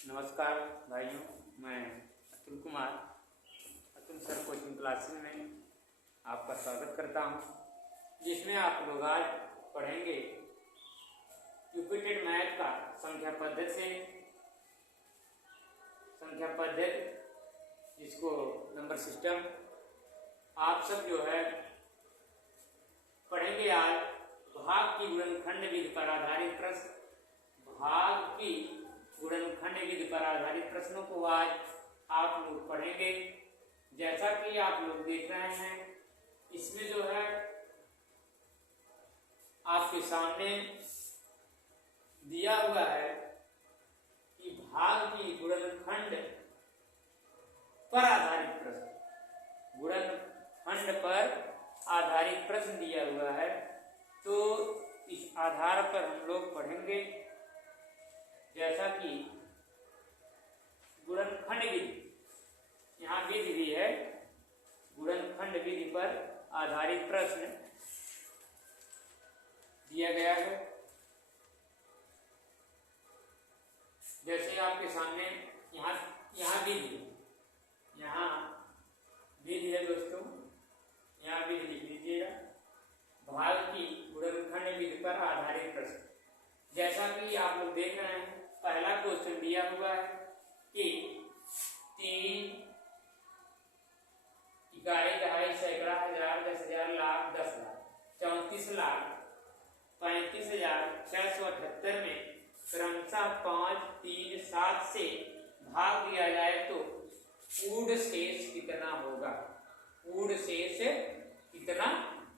नमस्कार भाइयों, मैं Atul Kumar Atul sir coaching classes में आपका स्वागत करता हूं, जिसमें आप लोग आज पढ़ेंगे यूपिटेड मैथ का संख्या पद्धति जिसको नंबर सिस्टम आप सब जो है पढ़ेंगे। आज भाग की गुणनखंड विधि पर आधारित प्रश्नों को आज आप लोग पढ़ेंगे। जैसा कि आप लोग देख रहे हैं, इसमें जो है आपके सामने दिया हुआ है कि भाग की गुणनखंड पर आधारित प्रश्न दिया हुआ है। तो इस आधार पर हम लोग पढ़ेंगे। जैसा कि गुणनखंड विधि, यहाँ विधि भी है, गुणनखंड विधि पर आधारित प्रश्न दिया गया है। जैसे आपके सामने यहाँ विधि है दोस्तों, यहाँ विधि लिख लीजिएगा। भाग की गुणनखंड विधि पर आधारित प्रश्न। जैसा कि आप लोग देख रहे हैं, पहला क्वेश्चन दिया हुआ है कि 3 इकाई, दहाई, सैकड़ा, हजार, 10,000, लाख, 10 लाख, 34,35,678 में क्रमशः 5, 3, 7 से भाग दिया जाए तो पूर्ण शेष कितना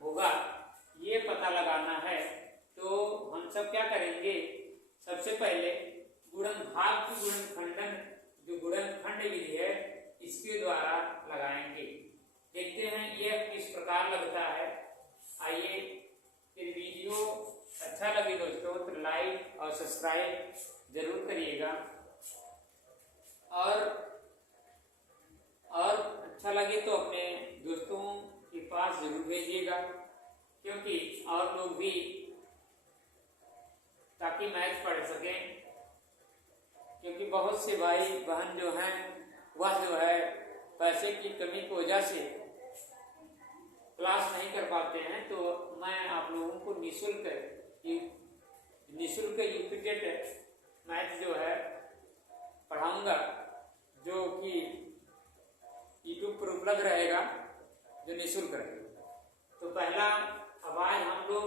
होगा, ये पता लगाना है। तो हम सब क्या करेंगे, सबसे पहले भाग की गुणनखंड विधि है, इसके द्वारा लगाएंगे। देखते हैं ये किस प्रकार लगता है। आइए, फिर वीडियो अच्छा लगे दोस्तों तो लाइक और सब्सक्राइब जरूर करिएगा, और अच्छा लगे तो अपने दोस्तों के पास जरूर भेजिएगा, क्योंकि और लोग भी ताकि मैथ पढ़ सकें। क्योंकि बहुत से भाई बहन जो हैं वह जो है पैसे की कमी की वजह से क्लास नहीं कर पाते हैं। तो मैं आप लोगों को निःशुल्क यूपिटेड मैथ जो है पढ़ाऊंगा, जो कि यूट्यूब पर उपलब्ध रहेगा, जो निःशुल्क रहेगा। तो पहला अब आज हम लोग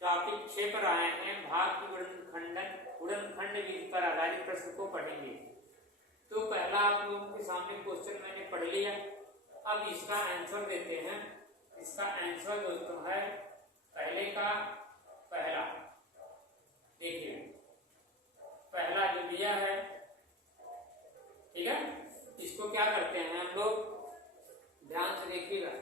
टॉपिक 6 पर आए हैं, भाग की गुणनखंड विधि पर आधारित प्रश्न को पढ़ेंगे। तो पहला आप लोगों के सामने क्वेश्चन मैंने पढ़ लिया, अब इसका आंसर देते हैं। इसका आंसर दोस्तों है पहले का पहला। देखिए, पहला जो दिया है, ठीक है, इसको क्या करते हैं हम लोग, ध्यान से देखिएगा।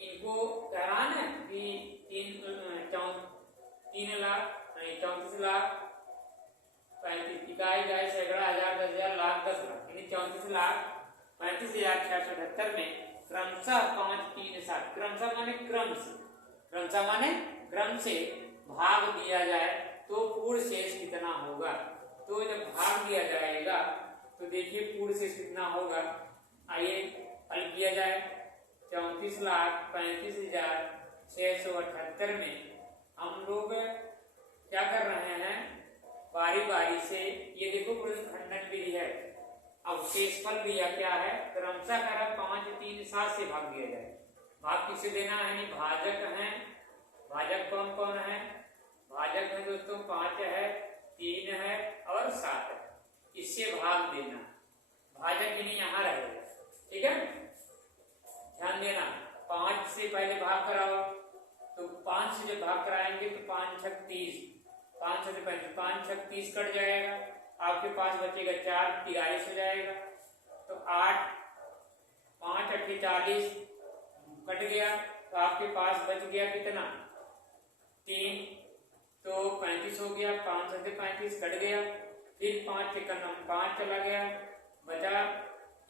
इनको कह रहा है ना कि 34,35,678 इकाई, दहाई, सैकड़ा, हजार, 10,000, लाख, 10 लाख, यानी 34,35,678 में क्रमशः 5, 3, 7 क्रमशः माने क्रम से भाग दिया जाए तो पूर्ण शेष कितना होगा। तो जब भाग दिया जाएगा तो देखिए पूर्ण शेष कितना होगा। आइए हल किया जाए। 34,35,678 में हम लोग क्या कर रहे हैं, बारी बारी से, ये देखो गुणनखंड विधि है। अब शेषफल दिया क्या है, क्रमशः 5, 3, 7 से भाग दिया जाए। भाग किसे देना है, नहीं भाजक है। भाजक कौन कौन है, भाजक है दोस्तों 5 है, 3 है और 7 है। इससे भाग देना, भाजक इन्हीं यहाँ रहेगा, ठीक है। ध्यान देना, 5 से पहले भाग कराओ, तो 5 से जब भाग कराएंगे तो 5 छक 30, 5 से 5 छक 30 कट जाएगा, आपके पास बचेगा 4, 43 हो जाएगा। तो 8, 5 8 40 कट गया, तो आपके पास बच गया कितना, 3, तो 35 हो गया। 5 से 35 कट गया, फिर 5 से 5 चला गया, बचा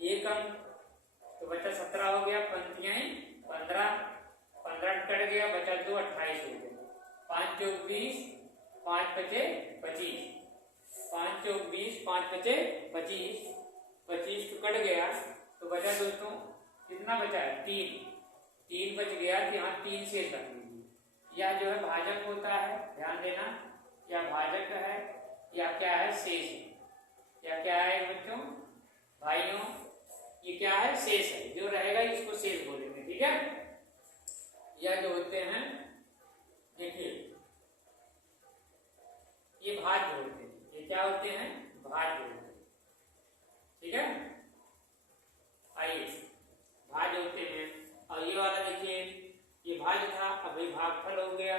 1 अंक, तो बचा 17 हो गया। पंक्तियां 15 कट गया, बचा 2, 28 हो गया। 5 चौक 20, 5 बचे 25। 5 चौक 20, 5 बचे 25, 25 तो कट गया तो बचा दोस्तों कितना बचा है 3, 3 बच गया तो यहाँ 3 शेष रख लीजिए। यह जो है भाजक होता है, ध्यान देना, या भाजक है या क्या है शेष है, या क्या है बच्चों भाइयों, ये क्या है शेष है, जो रहेगा इसको शेष बोलेंगे, ठीक है। यह जो होते हैं देखिए ये भाज्य होते हैं, ये क्या होते हैं भाज्य होते हैं, ठीक है। आइए भाज्य होते हैं, और ये वाला देखिए ये भाज्य था, अभी भागफल हो गया,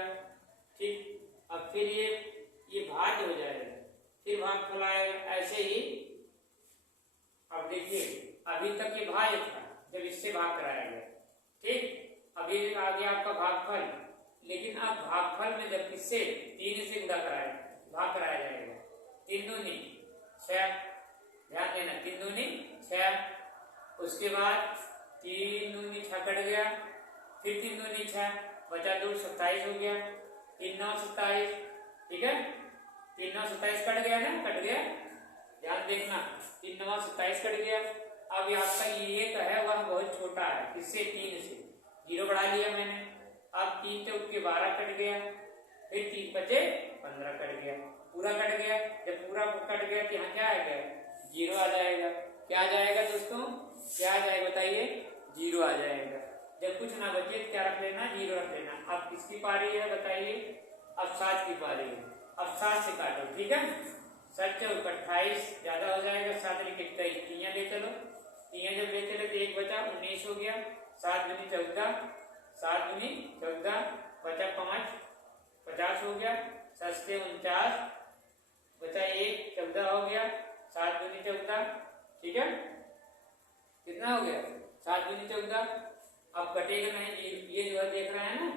ठीक। अब फिर ये भाज्य हो जाएगा, फिर भागफल आएगा, ऐसे ही। अब देखिए अभी तक ये भाज्य था जब इससे भाग कराया गया, ठीक। अभी आ गया आपका भागफल, लेकिन अब भागफल में जब किससे 3 से गुणा कराया भाग कराया जाएगा, 3 दूनी 6, ध्यान देना 3 दूनी 6, उसके बाद 3 दूनी 6 कट गया, फिर 3 दूनी 6 बचा 2 27 हो गया, 3 9 27, ठीक है। 3 9 27 कट गया ना, कट गया, ध्यान देखना 3 9 27 कट गया। अब आपका ये एक है वह बहुत छोटा है, किससे 3 से 0 बढ़ा लिया मैंने, अब 3 चौक के 12 कट गया, फिर 3 बचे 15 कट गया, पूरा कट गया। जब पूरा कट गया तो यहाँ क्या आएगा 0 आ जाएगा, क्या आ जाएगा दोस्तों, क्या आ जाएगा बताइए 0 आ जाएगा। जब कुछ ना बचे तो क्या रख लेना 0 रख लेना। अब किसकी पारी है बताइए, अब 7 की पारी है, अब 7 से काटो, ठीक है। 7 चौक 28 ज्यादा हो जाएगा, 7 लिख 21, 3 ले चलो, 3 जब ले चले तो 1 बचा 19 हो गया, 7 दूनी 14, 7 दूनी 14 बचा 5 50 हो गया, 7 से 49 बचा 1 14 हो गया, 7 दूनी 14, ठीक है। कितना हो गया 7 दूनी 14। अब कटेगा नहीं, ये जो है देख रहे हैं ना,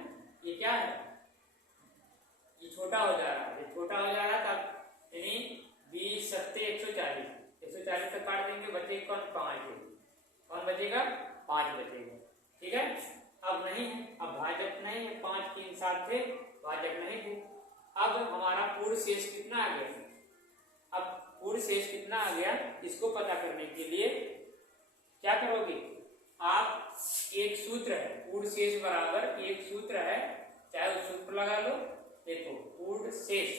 ये क्या है, ये छोटा हो जा रहा है, ये छोटा हो जा रहा है, तब यानी 20 7 140, 140 तक काट देंगे, बचेगा कौन 5 है, कौन बचेगा 5 बचेगा, ठीक है। अब नहीं है, अब भाजक नहीं है, 5 3 7 थे, भाजक नहीं थे। अब हमारा पूर्ण शेष कितना आ गया, अब पूर्ण शेष कितना आ गया, इसको पता करने के लिए क्या करोगे आप, एक सूत्र है पूर्ण शेष बराबर, एक सूत्र है, चाहे उस सूत्र लगा लो। देखो पूर्ण शेष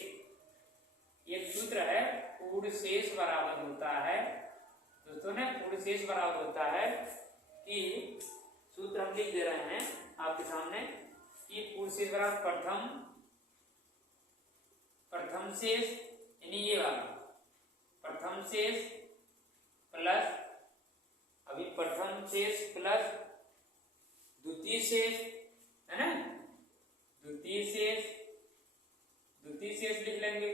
एक सूत्र है, पूर्ण शेष बराबर होता है दोस्तों ने, पूर्ण शेष बराबर होता है कि सूत्र हम लिख दे रहे हैं आपके सामने कि पूर्ण शेष बराबर प्रथम शेष, यानी ये वाला प्रथम शेष प्लस, अभी प्रथम शेष प्लस द्वितीय शेष है ना, द्वितीय शेष लिख लेंगे,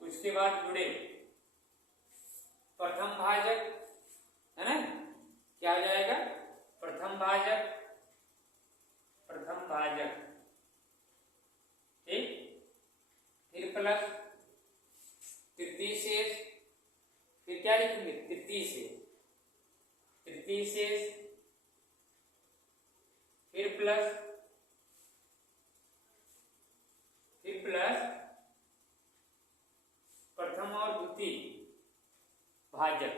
उसके बाद जुड़े प्रथम भाजक है ना, क्या हो जाएगा प्रथम भाजक ठीक, फिर प्लस तृतीय शेष, फिर क्या लिखेंगे तृतीय शेष, फिर प्लस प्रथम और द्वितीय भाजक,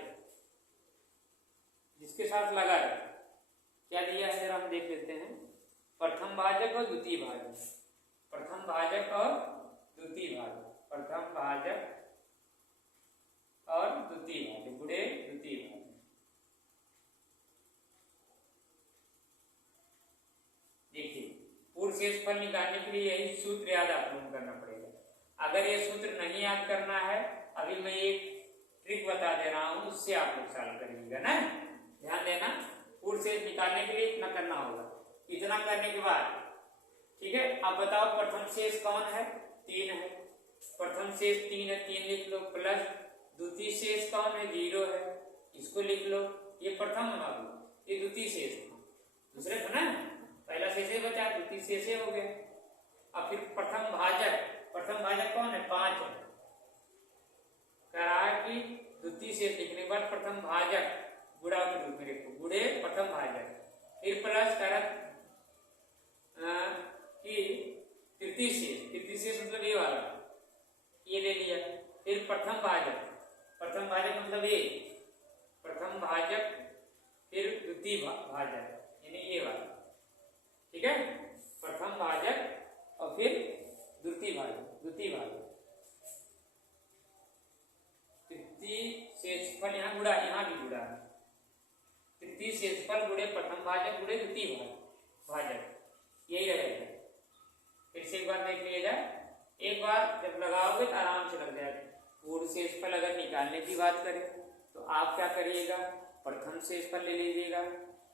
जिसके साथ लगा है क्या दिया है जरा हम देख लेते हैं, प्रथम भाजक और द्वितीय भाजक, प्रथम भाजक और द्वितीय भाजक, प्रथम भाजक और द्वितीय भाजक गुणे द्वितीय भाजक। देखिए पूर्ण शेषफल निकालने के लिए यही सूत्र याद आप लोगों को करना पड़ेगा। अगर ये सूत्र नहीं याद करना है, अभी मैं एक ट्रिक बता दे रहा हूं, उससे आप लोग सॉल्व करिएगा ना, ध्यान देना। पूर्ण शेष निकालने के लिए इतना करना होगा, इतना करने के बाद ठीक है। अब बताओ प्रथम शेष कौन है 3 है, प्रथम शेष 3 है, 3 लिख लो, प्लस द्वितीय शेष कौन है 0 है, इसको लिख लो, ये प्रथम भाग, ये द्वितीय शेष दूसरे था ना, पहला शेष बचा, द्वितीय शेष हो गया। अब फिर प्रथम भाजक कौन है 5 है, कह रहा है कि द्वितीय शेष लिखने के बाद प्रथम भाजक गुणा के रूप में लिखो, गुणे प्रथम भाजक, फिर प्लस करत कि तृतीय शेष मतलब ये वाला, ये ले लिया, फिर प्रथम भाजक, प्रथम भाजक मतलब ये प्रथम भाजक, फिर द्वितीय भाजक यानी ये वाला, ठीक है, प्रथम भाजक और फिर द्वितीय भाजक, द्वितीय भाजक, तृतीय शेषफल, यहाँ गुणा, यहाँ भी गुणा, तृतीय शेषफल गुणे प्रथम भाजक गुणे द्वितीय भाजक, यही रहेगा। फिर से एक बार देख लिया जाए, एक बार जब लगाओगे तो आराम से लग जाएगा। पूर्ण शेषफल अगर निकालने की बात करें तो आप क्या करिएगा, प्रथम शेषफल ले लीजिएगा,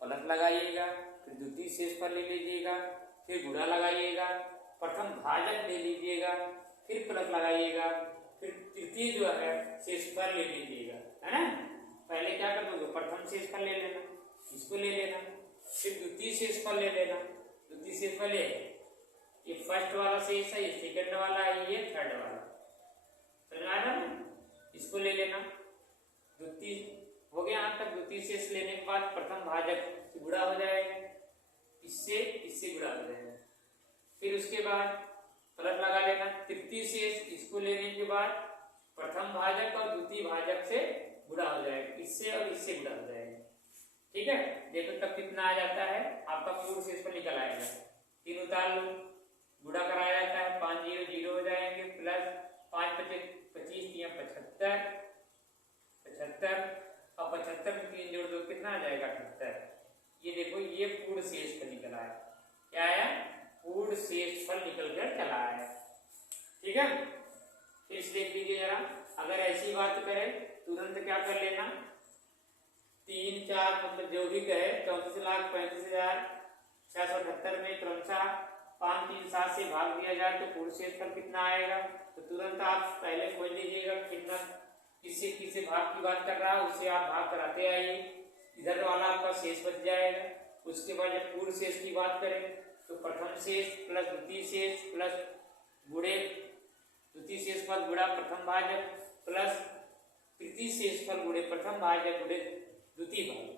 प्लस लगाइएगा, फिर द्वितीय शेषफल ले लीजिएगा, फिर गुणा लगाइएगा, प्रथम भाजक ले लीजिएगा, फिर प्लस लगाइएगा, फिर तृतीय जो है शेषफल ले लीजिएगा, है ना। पहले क्या कर दोगे, प्रथम शेषफल ले लेना, इसको ले लेना, फिर द्वितीय शेषफल ले लेना, द्वितीय शेषफल ये फर्स्ट वाला शेष है, ये सेकंड वाला है, ये थर्ड वाला, समझ आ रहा है, इसको ले लेना। द्वितीय हो गया यहाँ तक, द्वितीय शेष लेने के बाद प्रथम भाजक गुणा हो जाएगा, इससे गुणा हो जाएगा, फिर उसके बाद प्लस लगा लेना, तृतीय शेष इसको लेने के बाद प्रथम भाजक और द्वितीय भाजक से गुणा हो जाएगा, इससे और इससे गुणा हो जाएगा, ठीक है। देखो तब कितना आ जाता है आपका पूर्ण शेषफल निकल आएगा। 3 उतार लो, गुणा कराया जाता है, 5 0 0 हो जाएंगे, प्लस 5 25 25 3 75 75 और 75 में 3 जोड़ दो कितना आ जाएगा 78। ये देखो ये पूर्ण शेषफल निकल आया, क्या आया, पूर्ण शेषफल निकल कर चला आया, ठीक है। फिर देख लीजिए जरा, अगर ऐसी बात करें तुरंत क्या कर लेना, 3 4 मतलब जो भी कहे 34,35,678 में क्रमशः 5 3 7 से भाग दिया जाए तो पूर्ण शेषफल कितना आएगा। तो तुरंत आप पहले खोज लीजिएगा कितना, किससे भाग की बात कर रहा है उससे आप भाग कराते आइए, इधर वाला आपका शेष बच जाएगा। उसके बाद जब पूर्ण शेष की बात करें तो प्रथम शेष प्लस द्वितीय शेष प्लस गुणे द्वितीय शेषफल गुणा प्रथम भाजक प्लस तृतीय शेषफल गुणे प्रथम भाजक गुणे द्वितीय भाजक,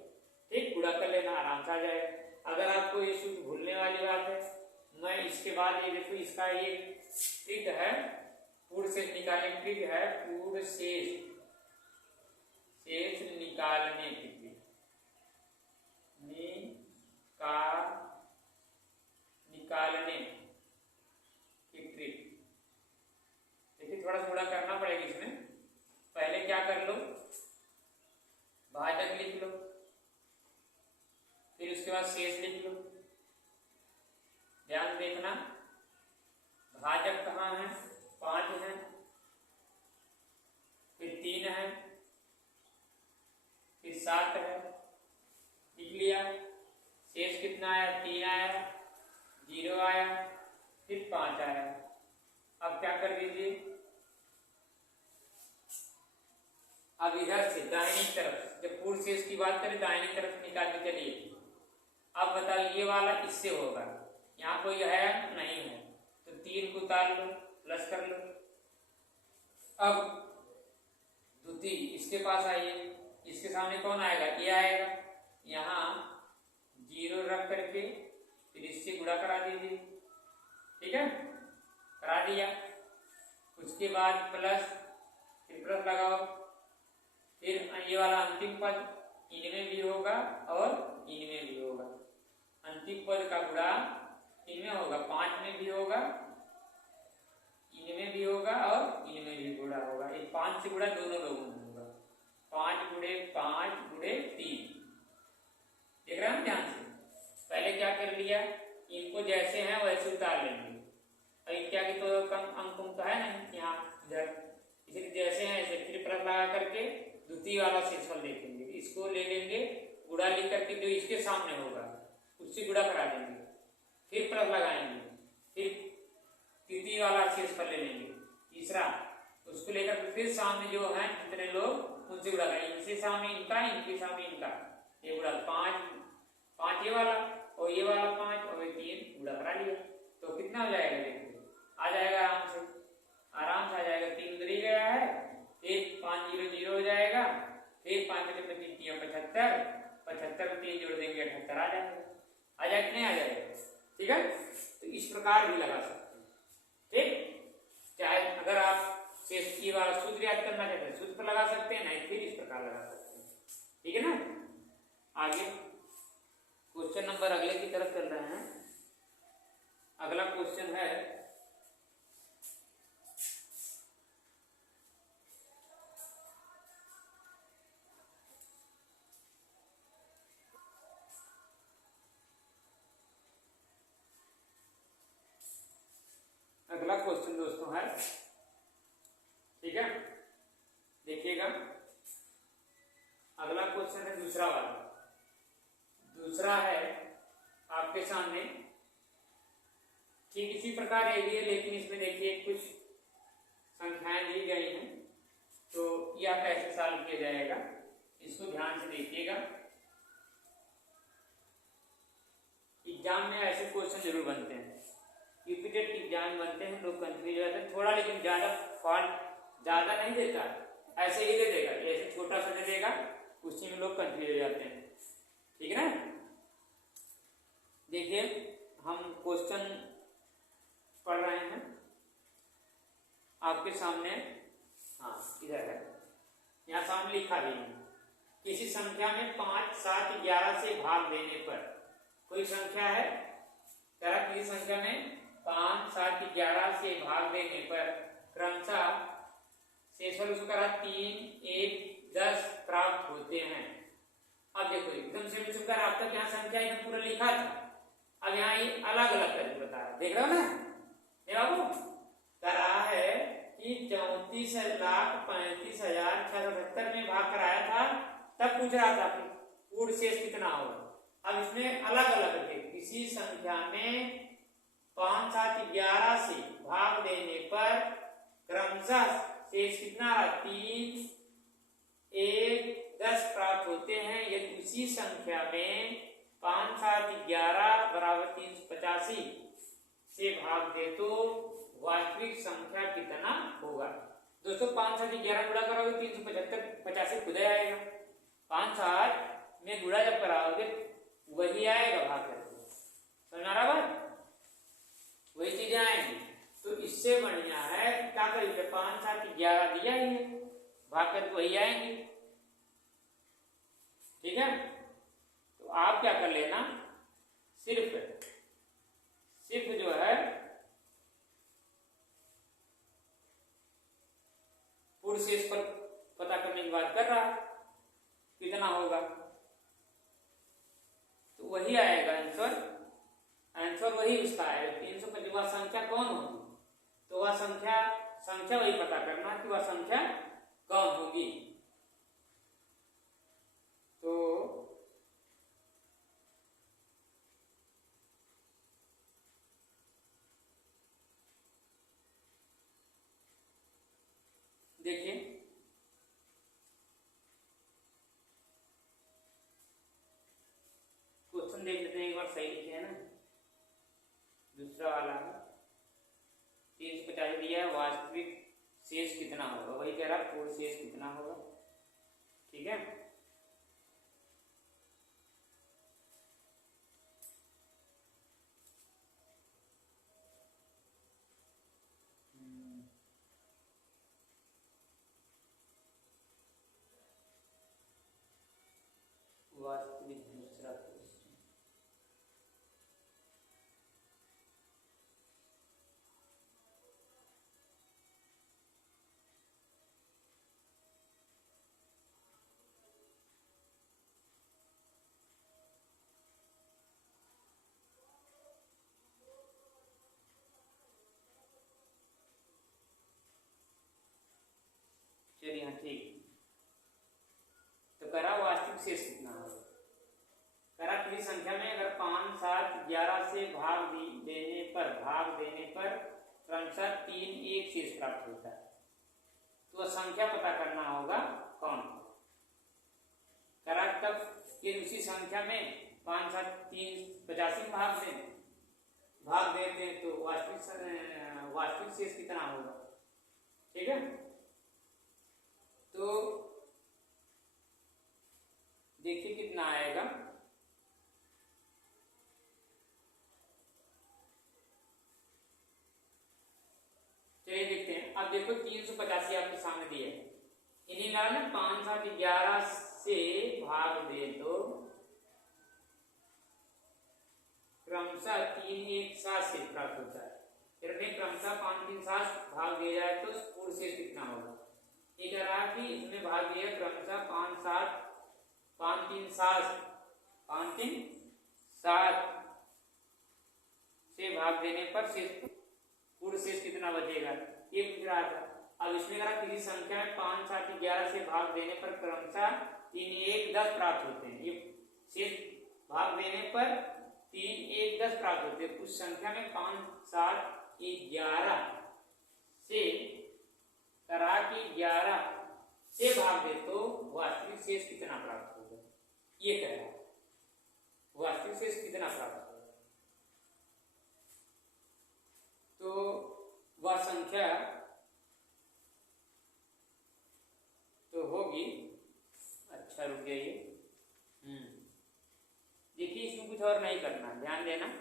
ठीक, गुणा कर लेना, आराम से आ जाएगा। अगर आपको ये सूत्र भूलने वाली बात है, मैं इसके बाद ये देखो इसका ये ट्रिक है, पूर्ण शेष निकालने की ट्रिक है, पूर्ण शेष निकालने की ट्रिक, निकालने की ट्रिक। देखिए थोड़ा थोड़ा करना पड़ेगा इसमें। पहले क्या कर लो, भाजक लिख लो, फिर उसके बाद शेष लिख लो। ध्यान देखना, भाजक कहाँ है, 5 है, फिर 3 है, फिर 7 है, लिख लिया। शेष कितना आया, 3 आया, 0 आया, फिर 5 आया। अब क्या कर दीजिए, अब इधर से दाहिनी तरफ, जब पूर्ण शेष की बात करें दाहिनी तरफ निकाल के चलिए। अब बताओ ये वाला इससे होगा, यहाँ कोई है नहीं है, तो 3 को उतार लो, प्लस कर लो। अब द्वितीय इसके पास आइए, इसके सामने कौन आएगा, ये आएगा, यहाँ 0 रख करके फिर इससे गुणा करा दीजिए, ठीक है, करा दिया। उसके बाद प्लस, फिर प्लस लगाओ, फिर ये वाला अंतिम पद इनमें भी होगा और इनमें भी होगा। अंतिम पद का गुणा इनमें होगा, 5 में भी होगा, इनमें भी होगा और इनमें भी गुणा होगा। ये 5 से गुणा दोनों लोगों में होगा, 5 गुणे 5 गुणे 3। देख रहे हैं ध्यान से। पहले क्या कर लिया, इनको जैसे हैं वैसे उतार लेंगे, और इनके आगे तो कम अंक तो है नहीं यहाँ इधर, इसलिए जैसे हैं ऐसे फिर प्लस लगा करके द्वितीय वाला शेषफल देखेंगे, इसको ले लेंगे, गुणा लिख करके जो इसके सामने होगा उससे गुणा करा देंगे, फिर प्लस लगाएंगे, फिर तृतीय वाला शेषफल ले लेंगे तीसरा, उसको लेकर फिर सामने जो है जितने लोग उनसे गुणा करेंगे, इनसे सामने इनका, इनके सामने इनका, ये गुणा 5 ये वाला और ये वाला 5 और ये 3 गुणा करा लिया। तो कितना हो जाएगा, देखिए आ जाएगा आराम से आ जाएगा। 3 उधर ही गया है, फिर 5 0 0 हो जाएगा, फिर 5 में 3 75, 75 में 3 जोड़ देंगे 78 आ जाएगा। आ जाए कि नहीं आ जाएगा, ठीक है। तो इस प्रकार भी लगा सकते हैं, ठीक। चाहे अगर आप शेष ये वाला सूत्र याद करना चाहते हैं सूत्र पर लगा सकते हैं, नहीं फिर इस प्रकार लगा सकते हैं। ठीक है ना। आगे क्वेश्चन नंबर अगले की तरफ चल रहे हैं। अगला क्वेश्चन है अगला क्वेश्चन दोस्तों है, ठीक है, देखिएगा अगला क्वेश्चन है दूसरा वाला। दूसरा है आपके सामने ठीक इसी प्रकार ये भी है, लेकिन इसमें देखिए कुछ संख्याएं दी गई हैं, तो यह कैसे सॉल्व किया जाएगा इसको ध्यान से देखिएगा। एग्जाम में ऐसे क्वेश्चन जरूर बनते हैं, रिपीटेड एग्जाम बनते हैं, लोग कंफ्यूज हो जाते हैं थोड़ा, लेकिन ज्यादा फॉल्ट ज्यादा नहीं देता, ऐसे ही दे देगा, जैसे छोटा सा दे देगा उसी में लोग कंफ्यूज हो जाते हैं। ठीक है ना। देखिए हम क्वेश्चन पढ़ रहे हैं आपके सामने, हाँ इधर है, यहाँ सामने लिखा भी है, किसी संख्या में 5, 7, 11 से भाग देने पर, कोई संख्या है जरा, किसी संख्या में 5, 7, 11 से भाग देने पर क्रमशः शेषफल उसका 3, 1, 10 प्राप्त होते हैं। अब देखो एकदम से भी चुका, अब तक यहाँ संख्या यहाँ पूरा लिखा था, अब यहाँ ये अलग अलग करके बता रहा, देख रहे हो ना बाबू, कह रहा है कि 34,35,678 में भाग कराया था, तब पूछ रहा था कि पूर्ण शेष कितना होगा। अब इसमें अलग अलग करके किसी संख्या में 5, 7, 11 से भाग देने पर क्रमशः शेष कितना रहा, 3, 1, 10 प्राप्त होते हैं। यदि उसी संख्या में 5, 7, 11 बराबर 385 से भाग दे तो वास्तविक संख्या कितना होगा। दोस्तों 5, 7, 11 गुणा करोगे 385 खुद ही आएगा, 5, 7 में गुणा जब कराओगे वही आएगा भाग करके, समझ रहा बात, वही चीजें आएंगी। तो इससे बढ़िया है क्या करिए, 5, 7, 11 दिया ही है, भाग करके वही आएंगे। ठीक है, तो आप क्या कर लेना, सिर्फ जो है पूर्ण शेष पर पता करने की बात कर रहा है कितना होगा, तो वही आएगा आंसर वही उसका आएगा। 355 संख्या कौन होगी, तो वह संख्या वही पता करना कि वह संख्या कौन होगी। तो देखिए क्वेश्चन देख लेते हैं एक बार, सही लिखे है ना, दूसरा वाला है 350 दिया है, वास्तविक शेष कितना होगा, वही कह रहा पूर्ण शेष कितना होगा। ठीक है, वास्तविक दूसरा क्वेश्चन, चलिए हाँ ठीक। तो करा वास्तविक शेष कितना होगा, करा किसी संख्या में अगर 5, 7, 11 से भाग देने पर क्रमशः 3, 1 शेष प्राप्त होता है, तो वह संख्या पता करना होगा कौन। करा तब कि उसी संख्या में 5, 7, 385 में भाग देते हैं तो वास्तविक शेष कितना होगा। ठीक है, तो देखिए कितना आएगा, चलिए देखते हैं। अब देखो 385 आपके सामने दिए है, इन्हीं ना 5 7 11 से भाग दे तो क्रमशः 3 1 7 से प्राप्त होता है। फिर में क्रमशः 5 3 7 भाग दिया जाए तो पूर्ण शेष कितना होगा। ये कह रहा कि इसमें भाग दिया क्रमशः 5 7 5 3 7 5 3 7 से भाग देने पर शेष पूर्ण शेष कितना बचेगा, ये पूछ रहा था। अब इसमें कहा किसी संख्या में 5 7 11 से भाग देने पर क्रमशः 3 1 10 प्राप्त होते हैं। ये शेष भाग देने पर 3 1 10 प्राप्त होते हैं। उस संख्या में 5 7 11 से करा कि 11 से भाग दे तो वास्तविक शेष कितना प्राप्त होगा, ये कह रहा है वास्तविक शेष कितना प्राप्त होगा। तो वह संख्या तो होगी, अच्छा रुक जाइए, देखिए इसमें कुछ और नहीं करना, ध्यान देना।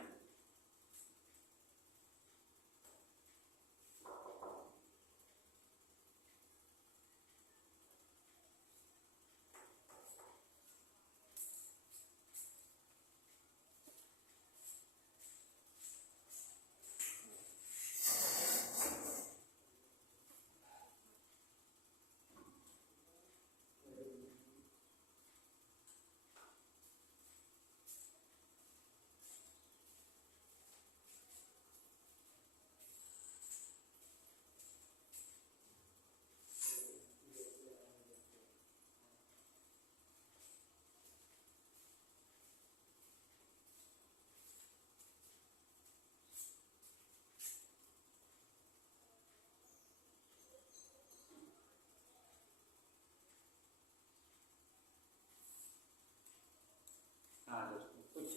हाँ दोस्तों कुछ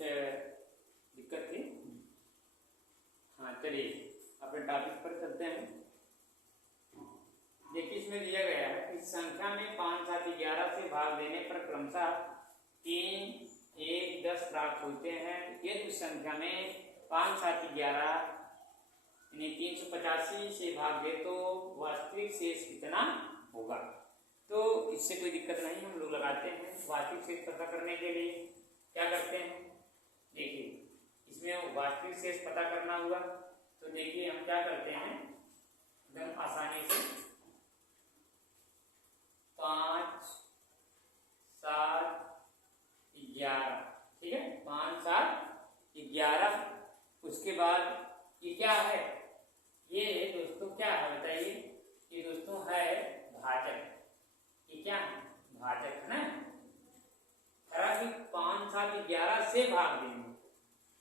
दिक्कत थी। हाँ चलिए अपने टॉपिक पर चलते हैं। देखिए इसमें दिया गया है कि संख्या में 5 7 11 से भाग देने पर क्रमशः 3 1 10 प्राप्त होते हैं। यदि उस संख्या में 5 7 11 यानी 385 से भाग दे तो वास्तविक शेष कितना होगा। तो इससे कोई दिक्कत नहीं, हम लोग लगाते हैं वास्तविक शेष पता करने के लिए क्या करते हैं। देखिए इसमें वास्तविक शेष पता करना हुआ तो देखिए हम क्या करते हैं एकदम आसानी से 5 7 11, ठीक है 5 7 11। उसके बाद ये क्या है, ये दोस्तों क्या है बताइए, ये दोस्तों है भाजक। ये क्या है भाजक है ना। 5 7 11 से भाग देंगे,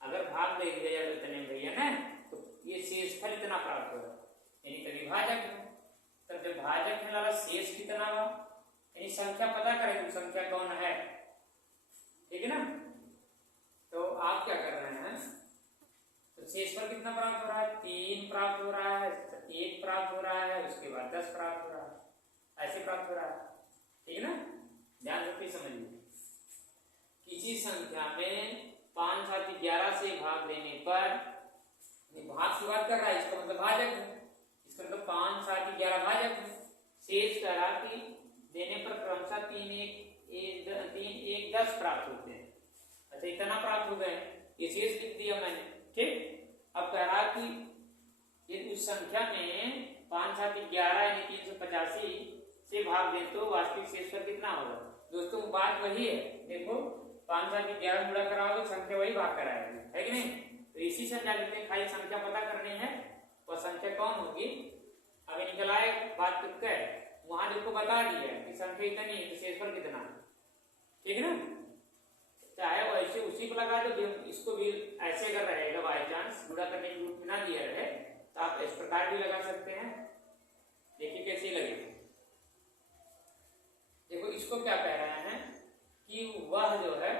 अगर भाग दे दिया तो इतने भैया ना तो ये शेषफल इतना प्राप्त होगा, यानी तभी भाजक है। तब जब भाजक है लाला शेष कितना हुआ, यानी संख्या पता करें तो संख्या कौन है, ठीक है ना। तो आप क्या कर रहे हैं, तो शेषफल कितना प्राप्त हो रहा है, 3 प्राप्त हो रहा है, 1 प्राप्त हो रहा है, उसके बाद 10 प्राप्त हो रहा है, ऐसे प्राप्त हो रहा है, ठीक है ना। ध्यान रखिए समझिए, किसी संख्या में 5 7 11 से भाग देने पर भाग की बात कर रहा है, इसका मतलब भाजक है, इसका मतलब 5 7 11 भाजक है। शेष करा कि देने पर क्रमशः 3 1 10 प्राप्त होते हैं। अच्छा इतना प्राप्त हो गए, ये शेष लिख दिया मैंने, ठीक। अब कह रहा कि यदि उस संख्या में 5 7 11 यानी 385 से भाग दें तो वास्तविक शेषफल कितना होगा। दोस्तों बात वही है, देखो 5 7 11 गुणा कराओगे संख्या वही भाग कराएगी, है कि नहीं। तो इसी से क्या करते हैं, खाली संख्या पता करनी है, वह संख्या कौन होगी। अभी निकल आए बात कितना है, वहां देखो बता दिया कि संख्या इतनी है तो शेषफल कितना, ठीक है ना। चाहे वो ऐसे उसी को लगा दो, इसको भी ऐसे अगर रहेगा बाई चांस गुणा करने की रूप में ना दिया रहे तो आप इस प्रकार भी लगा सकते हैं। देखिए कैसे लगेगा, देखो इसको क्या कह रहे हैं कि वह जो है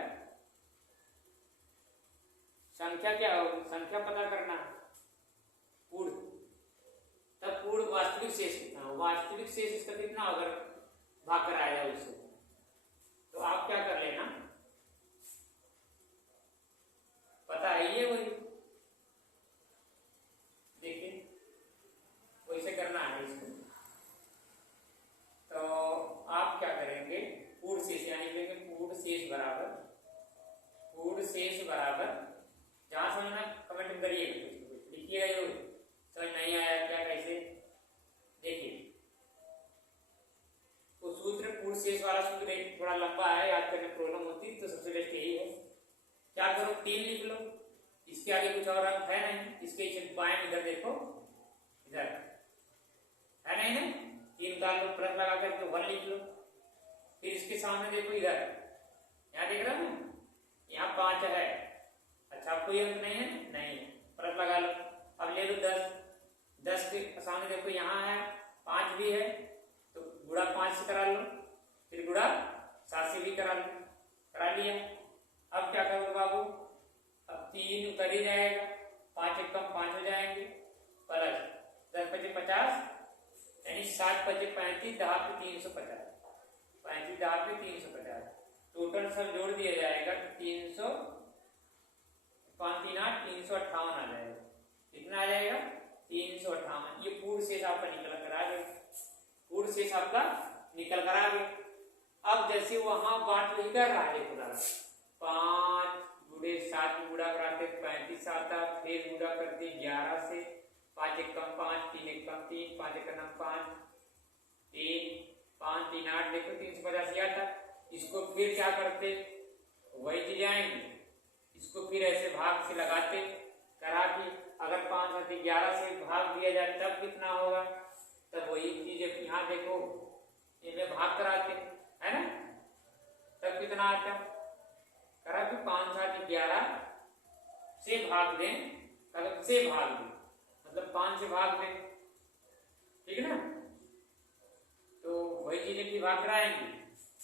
संख्या क्या होगी, संख्या पता करना पूर्ण, तब पूर्ण वास्तविक शेष कितना हो, वास्तविक शेष इसका कितना अगर भाग कराया जाए उससे, तो आप क्या कर लेना पता है ये वही, देखिए वैसे करना है इसको। इधर है नहीं ना, 3 उतार लो, प्लस लगा करके 1 लिख लो। फिर इसके सामने देखो इधर, यहाँ देख रहे हो ना, यहाँ 5 है। अच्छा कोई अंक नहीं है, नहीं, प्लस लगा लो। अब ले लो 10, 10 के सामने देखो यहाँ है 5 भी है, तो गुणा 5 से करा लो, फिर गुणा 7 से भी करा लो, करा लिया। अब क्या करोगे बाबू, अब 3 उतर ही जाएगा, 5 एक कम 5 हो जाएंगे, प्लस 10 पचे 50, यानी 7 पचे 35, 10 पे 350, 35 10 पे 350, टोटल सब जोड़ दिया जाएगा 300, 5 3 8, 358 आ जाएगा। कितना आ जाएगा, 358। ये पूर्ण शेष आपका निकल कर आ गया, पूर्ण शेष आपका निकल कर आ गया। अब जैसे वहां बात वही कर रहा है, देखो 5 गुणे 7 गुणा कराते 35 आता, फिर गुणा करते 11 से, 5 एक कम 5, 3 एक कम 3, 5 एक कम 5, 3 5 3 8, देखो 385 आता। इसको फिर क्या करते, वही चीज आएंगे, इसको फिर ऐसे भाग से लगाते करा के, अगर 5 और 11 से भाग दिया जाए तब कितना होगा, तब वही चीज यहाँ देखो इनमें भाग कराते है ना, तब कितना आता, करा कि 5 7 11 से भाग दें, अगर से भाग दें मतलब 5 से भाग दें, ठीक है ना, तो वही चीजें भी भाग कराएंगे,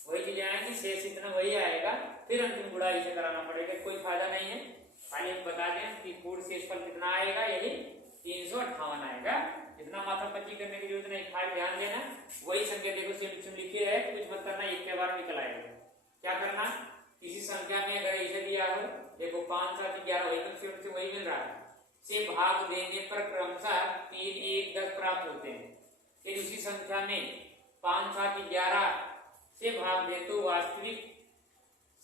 वही चीजें आएंगी, शेष इतना वही आएगा, फिर अंतिम गुणा इसे कराना पड़ेगा, कोई फायदा नहीं है। खाली हम बता दें कि पूर्ण शेषफल कितना आएगा, यही 358 आएगा। इतना मात्रा पच्ची करने की जरूरत नहीं, खाली ध्यान देना, वही संख्या देखो सेम लिखी है, कुछ मत करना, एक के बार निकल आएगा। क्या करना, किसी संख्या में अगर ऐसे दिया हो, देखो 5 7 11 वही से वही मिल रहा है, से भाग देने पर क्रमशः 3 1 10 प्राप्त होते हैं। फिर उसी संख्या में 5 7 11 से भाग दे तो वास्तविक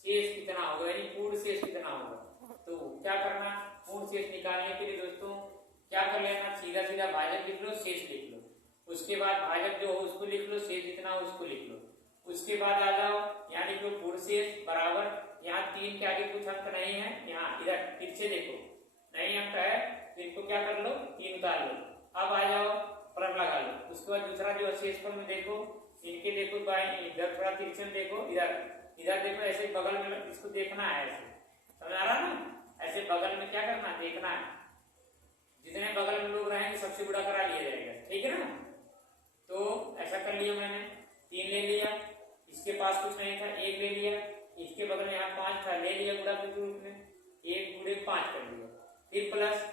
शेष कितना होगा, यानी पूर्ण शेष कितना होगा। तो क्या करना, पूर्ण शेष निकालने के लिए दोस्तों क्या कर लेना, सीधा सीधा भाजक लिख लो, शेष लिख लो, उसके बाद भाजक जो हो उसको लिख लो, शेष जितना हो उसको लिख लो, उसके बाद आ जाओ यहाँ लिख लो पूर्ण शेष बराबर, यहाँ 3 के आगे कुछ अंक नहीं है, यहाँ इधर पीछे देखो नहीं अंक है, तो इनको क्या कर लो 3 उतार लो। अब आ जाओ प्लस लगा लो, उसके बाद दूसरा जो शेषफल में देखो, इनके देखो इधर थोड़ा तिरछन देखो, इधर इधर देखो, ऐसे बगल में इसको देखना है, ऐसे समझ आ रहा ना, ऐसे बगल में क्या करना है, देखना है, जितने बगल में लोग रहेंगे सबसे गुणा करा लिया जाएगा, ठीक है ना। तो ऐसा कर लिया मैंने, 3 ले लिया, इसके पास कुछ नहीं था 1 ले लिया, इसके बगल में यहाँ 5 था ले लिया गुणा के रूप में, 1 गुणे 5 कर लिया, फिर प्लस,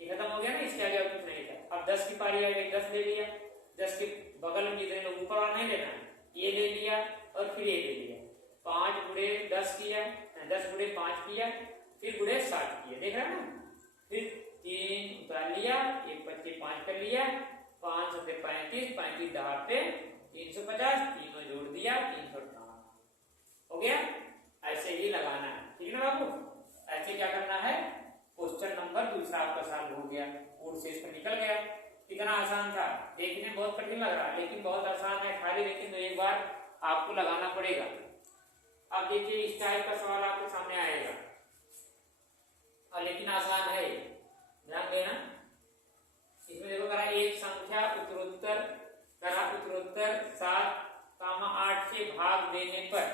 ये खत्म हो गया ना, इसके आगे कुछ नहीं था। अब 10 की पारी आ गई, 10 ले लिया, 10 के बगल में जितने लोग ऊपर वाला नहीं लेना, ये ले लिया और फिर ये ले लिया, 5 गुणे 10 किया, 10 गुणे 5 किया, फिर गुणे 60 किया, देख रहे हैं ना, फिर 3 उतार लिया, 1 25 5 कर लिया, 5 से 35 35 10 पे 350, तीनों जोड़ दिया 358 हो गया। ऐसे ही लगाना है, ठीक है ना बाबू। ऐसे क्या करना है, क्वेश्चन नंबर दूसरा आपका सॉल्व हो गया, पूर्ण शेष पर निकल गया। कितना आसान था, देखने में बहुत कठिन लग रहा है लेकिन बहुत आसान है, खाली लेकिन एक बार आपको लगाना पड़ेगा। अब देखिए इस टाइप का सवाल आपके सामने आएगा और लेकिन आसान है, ध्यान देना। इसमें देखो करा एक संख्या उत्तरोत्तर 7, 8 से भाग देने पर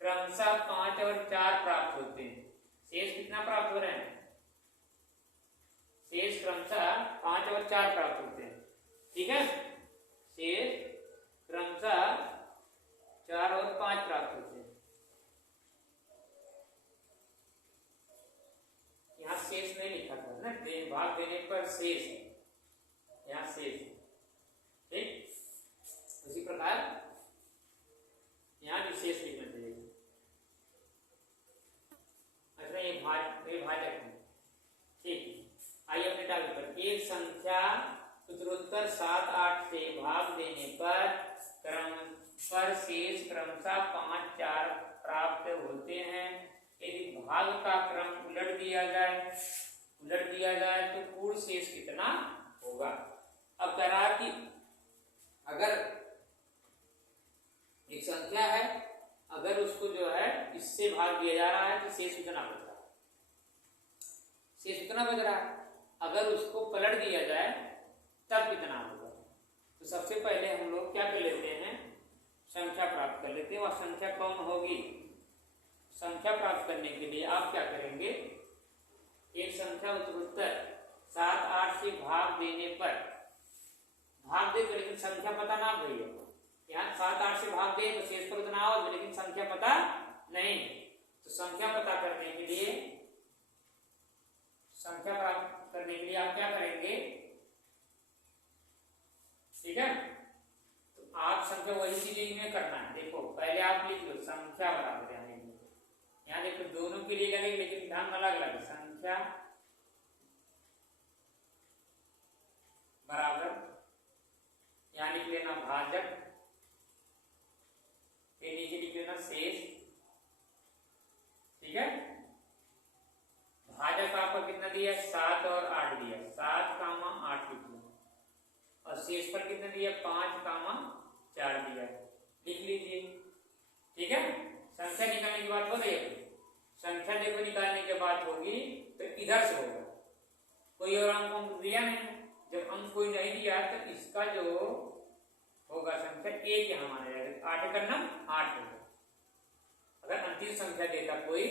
क्रमशः 5 और 4 प्राप्त होते हैं। शेष कितना प्राप्त हो रहे हैं, शेष क्रमशः 5 और 4 प्राप्त होते हैं, ठीक है, शेष क्रमशः 4 और 5 प्राप्त होते हैं। यहाँ शेष नहीं लिखा था ना, भाग देने पर शेष है, यहाँ शेष है, ठीक। उसी प्रकार यहाँ भी शेष लिखना चाहिए। अच्छा ये भाजक है, ठीक। आइए अपने टॉपिक पर, एक संख्या उत्तरोत्तर 7 8 से भाग देने पर शेष क्रमशः 5 4 प्राप्त होते हैं। यदि भाग का क्रम उलट दिया जाए तो पूर्ण शेष कितना होगा। अब कह रहा कि अगर एक संख्या है, अगर उसको जो है इससे भाग दिया जा रहा है तो शेष कितना बच रहा है, शेष कितना बच रहा है। अगर उसको पलट दिया जाए तब कितना होगा। तो सबसे पहले हम लोग क्या कर लेते हैं, संख्या प्राप्त कर लेते हैं। वह संख्या कौन होगी, संख्या प्राप्त करने के लिए आप क्या करेंगे, एक संख्या उत्तरोत्तर 7 8 से भाग देने पर, भाग दे तो लेकिन संख्या पता ना भैया, यहाँ 7 8 से भाग दे तो शेष पर उतना हो लेकिन संख्या पता नहीं। तो संख्या पता करने के लिए, संख्या प्राप्त करने के लिए आप क्या करेंगे, ठीक है। तो आप संख्या वही चीज में करना है। देखो पहले आप लिख लो संख्या बराबर, यहाँ देखो दोनों के लिए लगेगी लेकिन ध्यान अलग अलग, संख्या बराबर, यहाँ लिख लेना भाजक, फिर नीचे लिख लेना शेष, ठीक है। भाजक आपका कितना दिया, 7 और 8 दिया, 7 कामा 8 लिख लिया, और शेष पर कितना दिया, 5 कामा 4 दिया, लिख लीजिए, ठीक है। संख्या निकालने की बात हो रही है, संख्या देखो निकालने के बाद होगी तो इधर से होगा, कोई और अंक हमको दिया नहीं, जब अंक कोई नहीं दिया तो इसका जो होगा संख्या एक यहाँ माना जाएगा, 8 का नाम 8 होगा। अगर अंतिम संख्या देता कोई,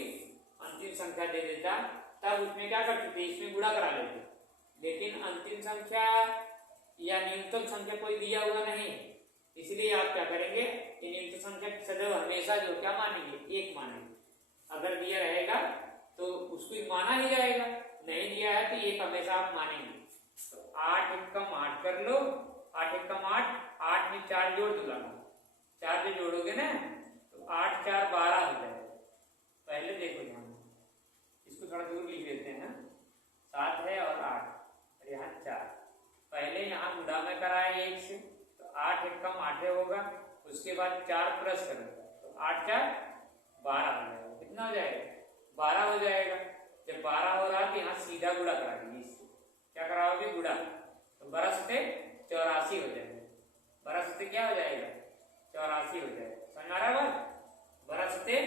अंतिम संख्या दे देता तब उसमें क्या करते थे, इसमें गुणा करा लेते, लेकिन अंतिम संख्या या न्यूनतम संख्या कोई दिया हुआ नहीं, इसलिए आप क्या करेंगे, न्यूनतम संख्या सदैव हमेशा जो क्या मानेंगे, एक मानेंगे। अगर दिया रहेगा तो उसको माना ही जाएगा, नहीं दिया है तो एक हमेशा आप मानेंगे। तो 8 एकम 8 कर लो, 8 एकम 8, 8 में 4 जोड़ दो, 4 जो जोड़ोगे ना तो 8 4 12 हो जाएगा। पहले देखो ध्यान, इसको थोड़ा दूर लिख लेते हैं, 7 है और 8 और यहाँ 4, पहले यहाँ गुणा में कराए 1 से, तो 8 एकम 8 होगा, उसके बाद 4 प्लस करेगा तो 8 4 12 हो जाएगा, कितना हो जाएगा, 12 हो जाएगा। जब 12 हो रहा तो यहाँ सीधा गुणा करा दीजिए, इससे क्या कराओगे, गुणा, तो 12 सते 84 हो जाएगा, 12 सते क्या हो जाएगा, 84 हो जाएगा, समझ आ रहा है, 12 सते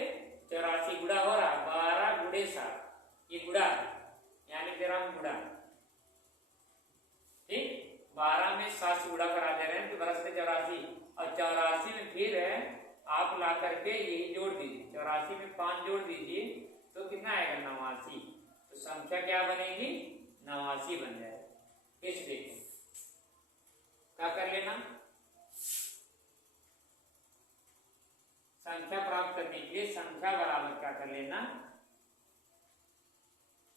84 गुणा हो रहा, 12 गुणे 7, ये गुणा यानी तेरा गुणा, ठीक, 12 में 7 से गुणा करा दे रहे हैं तो 12 सते 84, और 84 में फिर आप ला करके यही जोड़ दीजिए, 84 में 5 जोड़ दीजिए तो कितना आएगा, 89। तो संख्या क्या बनेगी, 89 बन जाएगा। इस देखो क्या कर लेना, संख्या प्राप्त करने के लिए संख्या बराबर क्या कर लेना,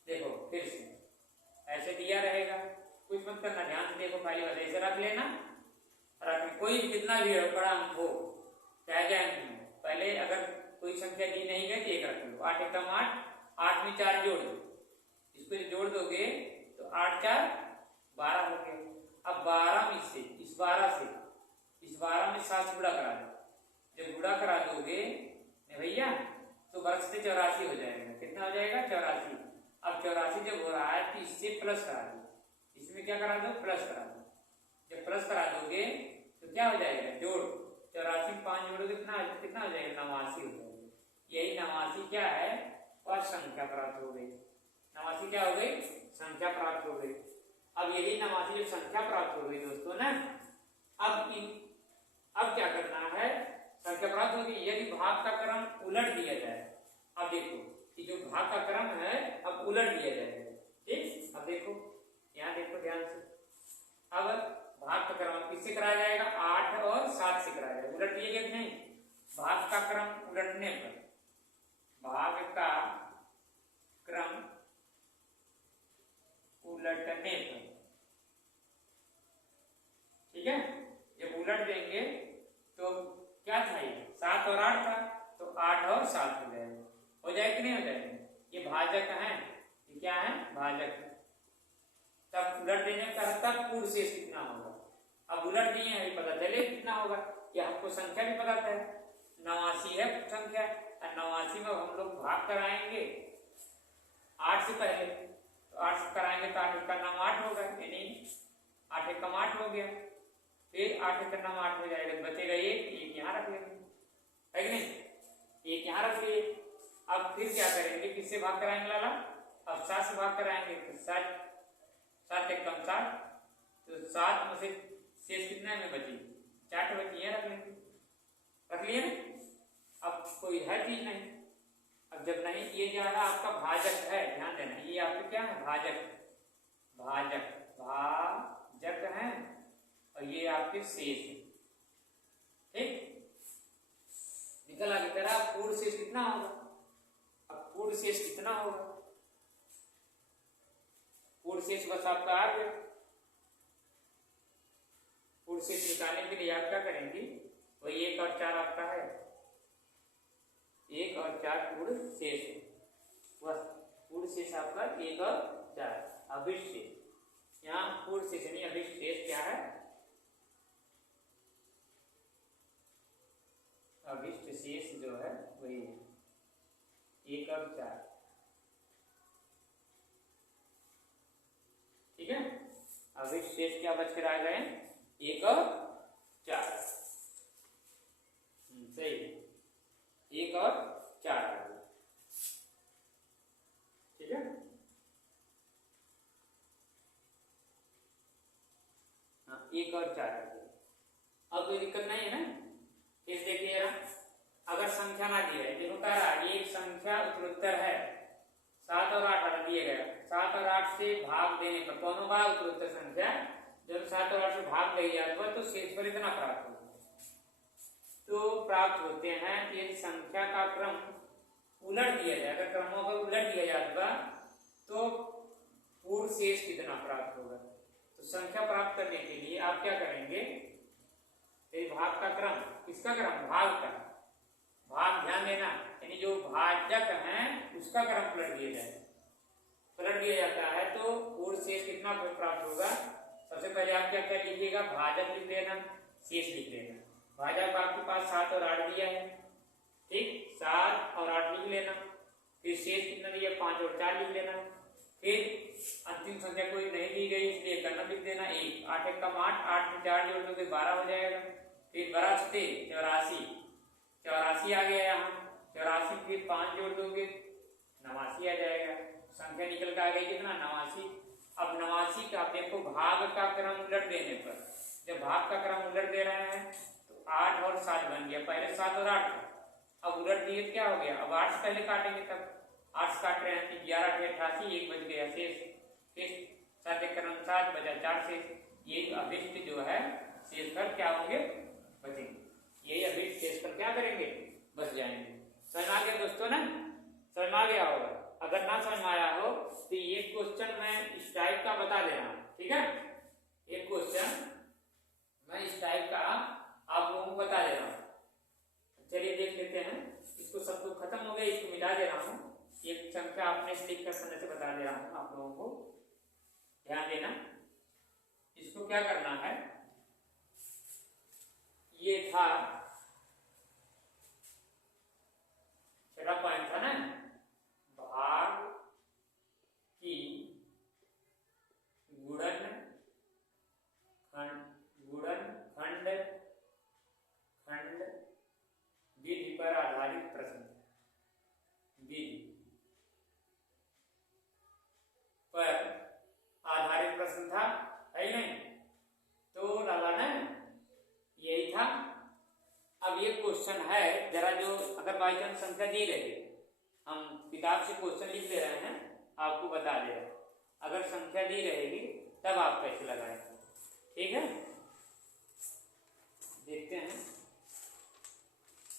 देखो फिर से ऐसे दिया रहेगा, कुछ मत करना, ध्यान से देखो, खाली बस ऐसे रख लेना, रख, कोई कितना भी बड़ा अंक हो चाहे जाए, पहले अगर कोई संख्या दी नहीं गई तो एक रख लो, 8 एकम 8, 8 में 4 जोड़ दो, इसको जोड़ दोगे तो 8 4 12 हो गया। अब 12 में से इस 12 में 7 गुणा करा दो, जब गुणा करा दोगे भैया तो 12 से 84 हो जाएगा, कितना हो जाएगा, 84। अब 84 जब हो रहा है तो इससे प्लस करा दो, इसमें क्या करा दो, प्लस करा दो, जब प्लस करा दोगे तो क्या हो जाएगा, जोड़, 84 में 5 जोड़ोगे कितना हो जाएगा, 89 हो जाएगा। यही 89 क्या है, और संख्या प्राप्त हो गई, 89 क्या हो गई, संख्या प्राप्त हो गई। अब यही 89 जो संख्या प्राप्त हो गई दोस्तों ना, अब क्या करना है, संख्या प्राप्त होगी, यदि भाग का क्रम उलट दिया जाए, अब देखो कि जो भाग का क्रम है अब उलट दिया जाएगा, ठीक। अब देखो यहाँ देखो ध्यान से, अब भाग का क्रम किससे कराया जाएगा, 8 और 7 से कराया जाएगा, उलट दिए गए नहीं, भाग का क्रम उलटने पर, भाग का क्रम उलटने पर, ठीक है, जब उलट देंगे तो क्या था, ये 7 और 8 था, तो 8 और 7 हो जाएगा, हो जाएगा कि नहीं हो जाएगा, ये भाजक है, ये क्या है, भाजक, तब उलट देने का तब पूर्ण शेष कितना होगा, अब उलट दिए हैं पता चले कितना होगा, या हमको संख्या भी पता है, 89 है संख्या, 89 में हम लोग भाग कराएंगे 8 से पहले, तो 8 से कराएंगे तो 8 का नाम 8 होगा, यानी 8 एकम 8 हो गया, फिर 8 का नाम 8 हो जाएगा, बचेगा एक यहाँ रख लेंगे, है कि नहीं, एक यहाँ रख लिए। अब फिर क्या करेंगे, किससे भाग कराएंगे लाला, अब 7 से भाग कराएंगे, तो 7 एकम 7, तो 7 में से शेष कितना में बची, 4 बची है, रख लिया ना। अब कोई है चीज नहीं। अब जब नहीं, ये जो है आपका भाजक है, ध्यान देना, ये आपका क्या है, भाजक, भाजक भाजक है, और ये आपके शेष है। ठीक, निकल आगे कह रहा पूर्ण शेष कितना होगा। अब पूर्ण शेष कितना होगा, पूर्ण शेष बस आपका आ गया। पूर्ण शेष निकालने के लिए आप क्या करेंगे, वही 1 और 4 आपका है, 1 और 4 पूर्ण शेष है। बस पूर्ण शेष आपका 1 और 4। अभिष्ट शेष, यहाँ पूर्ण शेष नहीं, अभिष्ट शेष क्या है, अभिष्ट शेष जो है वही है 1 और 4। ठीक है, अभिष्ट शेष क्या बच कर आ गए, 1 और 4। सही, 1 और 4 आ गए। ठीक है, हाँ 1 और 4 आ गए। अब कोई दिक्कत नहीं है ना। इस देखिए ना, अगर संख्या ना दी है, देखो कह रहा है एक संख्या उत्तरोत्तर है, 7 और 8 दिए गए, 7 और 8 से भाग देने पर कौन होगा, उत्तरोत्तर संख्या। जब 7 और 8 से भाग दिया जाता है तो शेषफल इतना प्राप्त होगा। तो प्राप्त होते हैं कि यदि संख्या का क्रम उलट दिया जाए, अगर क्रमों को उलट दिया जाएगा तो पूर्ण शेष कितना प्राप्त होगा। तो संख्या प्राप्त करने के लिए आप क्या करेंगे, भाग का क्रम, किसका क्रम, भाग का भाग, ध्यान देना, यानी जो भाजक है उसका क्रम पलट दिया जाए, पलट दिया जाता है तो पूर्ण शेष कितना प्राप्त होगा। सबसे पहले आप क्या क्या लिखिएगा, भाजक लिख देना, शेष लिख देना। भाजक आपके पास 7 और 8 दिया है, ठीक, 7 और 8 लिख लेना। फिर शेष कितना दिया, 5 और 4 लिख लेना। फिर अंतिम संख्या कोई नहीं दी गई इसलिए करना लिख देना 1, 8 एक कम 8, 8 में 4 जोड़ दोगे 12 हो जाएगा। फिर 12 छठे 84, 84 आ गया यहाँ, 84 फिर 5 जोड़ दोगे 89 आ जाएगा। संख्या निकल कर आ गई कितना, 89। अब 89 का देखो भाग का क्रम उलट देने पर, जब भाग का क्रम उलट दे रहे हैं तो 8 और 7 बन गया, पहले 7 और 8 अब उलट दिए क्या हो गया, अब 8 से पहले काटेंगे तब 8 काट रहे हैं, 11 88, 1 बच गया शेष, फिर 7 क्रम 7 बचा 4 शेष। ये अभिष्ट जो है शेषफल क्या होंगे, बचेंगे। यही अभिष्ट शेषफल क्या करेंगे, बच जाएंगे। समझ आ गया दोस्तों ना, समझ आ गया होगा। अगर ना समझ में आया हो तो ये क्वेश्चन मैं इस टाइप का बता दे रहा हूँ, ठीक है, एक क्वेश्चन मैं इस टाइप का आप लोगों को बता दे रहा हूँ। चलिए देख लेते हैं, इसको सब कुछ खत्म हो गया, इसको मिटा दे रहा हूँ, एक संख्या आपने लिख कर समय से बता दे रहा हूँ आप लोगों को, ध्यान देना। इसको क्या करना है, ये था छठा पॉइंट था ना, भाग की गुणन खंड विधि पर आधारित प्रश्न, विधि पर आधारित प्रश्न था, है नहीं, तो लाला ना यही था। अब ये क्वेश्चन है जरा, जो अगर बाई चांस संख्या दी रही, हम किताब से क्वेश्चन लिख ले रहे हैं, आपको बता दे रहे हैं, अगर संख्या दी रहेगी तब आप कैसे लगाएंगे, ठीक है। देखते हैं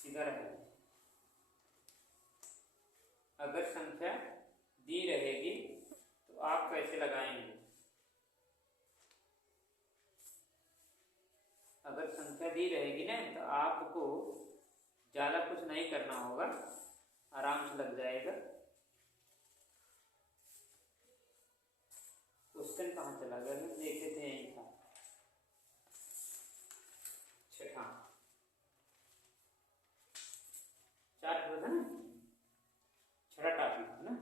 इधर है, अगर संख्या दी रहेगी तो आप कैसे लगाएंगे। अगर संख्या दी रहेगी ना तो आपको ज़्यादा कुछ नहीं करना होगा, आराम से लग जाएगा। क्वेश्चन कहाँ चला गया, हम देखे थे यही था, छठा 4 था ना, छठा टॉपिक है ना।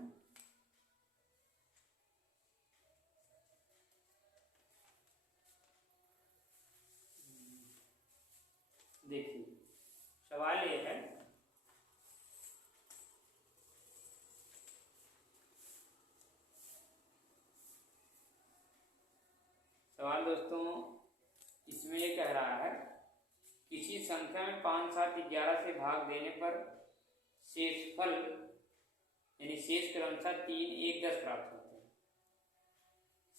देखिए सवाल ये है, सवाल दोस्तों इसमें ये कह रहा है किसी संख्या में 5, 7, 11 से भाग देने पर शेषफल यानी शेष क्रमशः 3, 1, 10 प्राप्त होते हैं।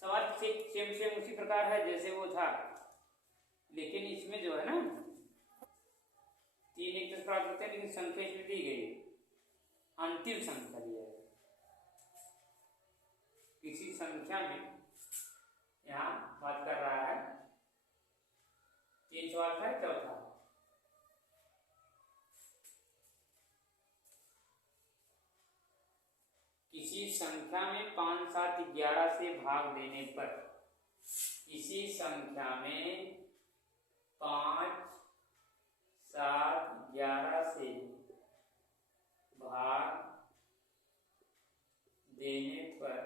सवाल सेम उसी प्रकार है जैसे वो था, लेकिन इसमें जो है ना 3, 1, 10 प्राप्त होते हैं, लेकिन संख्या इसमें दी गई अंतिम संख्या दी है। किसी संख्या में यहाँ बात कर रहा है, 3 सवाल था, चौथा किसी संख्या में 5, 7, 11 से भाग देने पर, किसी संख्या में 5, 7, 11 से भाग देने पर